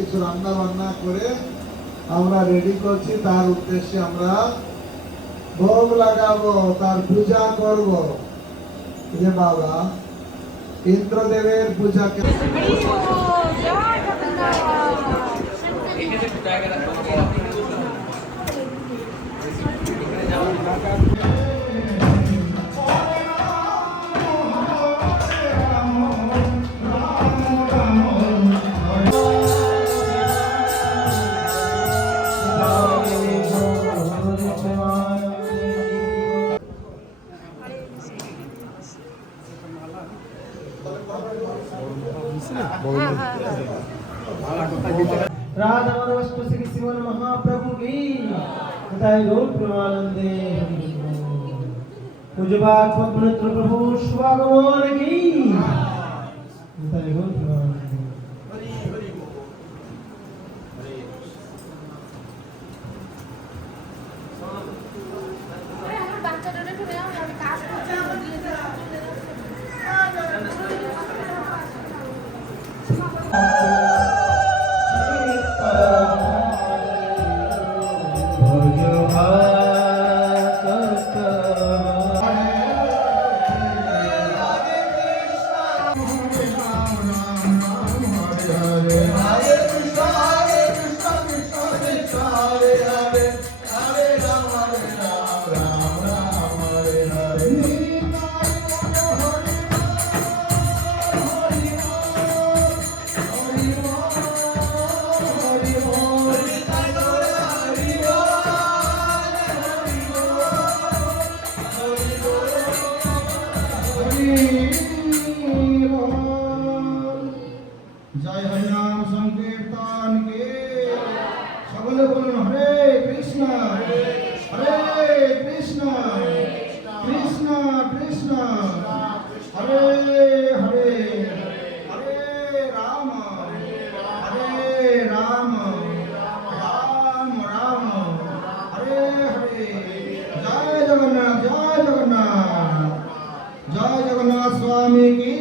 কিছু রান্না বান্না করে আমরা রেডি করছি, তার উদ্দেশ্যে আমরা ভোগ লাগাবো, তার পূজা করব। যে বাবা ইন্দ্রদেবের পূজা राधा माधव श्री शिवन महाप्रभु की तथा गौर प्रेमानंदे पूज्यपाद पद्मनेत्र प्रभु शुभागमन की तथा गौर प्रेमानंदे। जय हरिनाम संकीर्तन के सबले बोलूं हरे कृष्ण कृष्ण कृष्ण हरे हरे हरे राम राम राम हरे हरे। जय जगन्नाथ जय जगन्नाथ जय जगन्नाथ स्वामी की।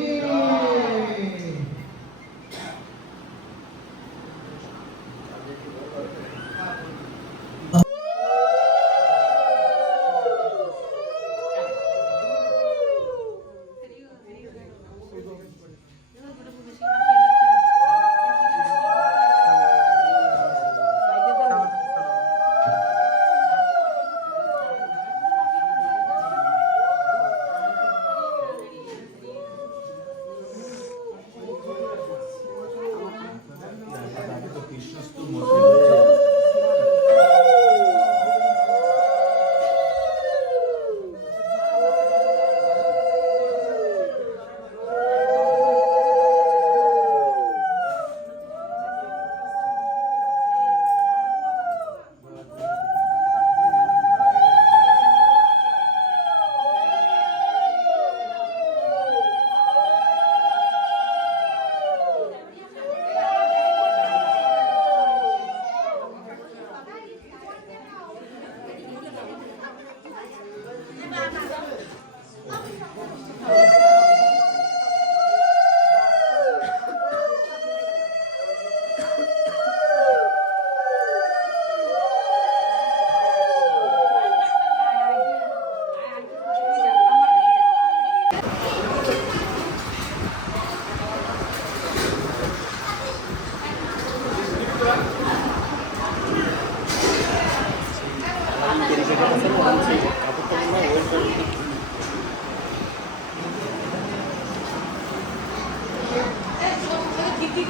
কি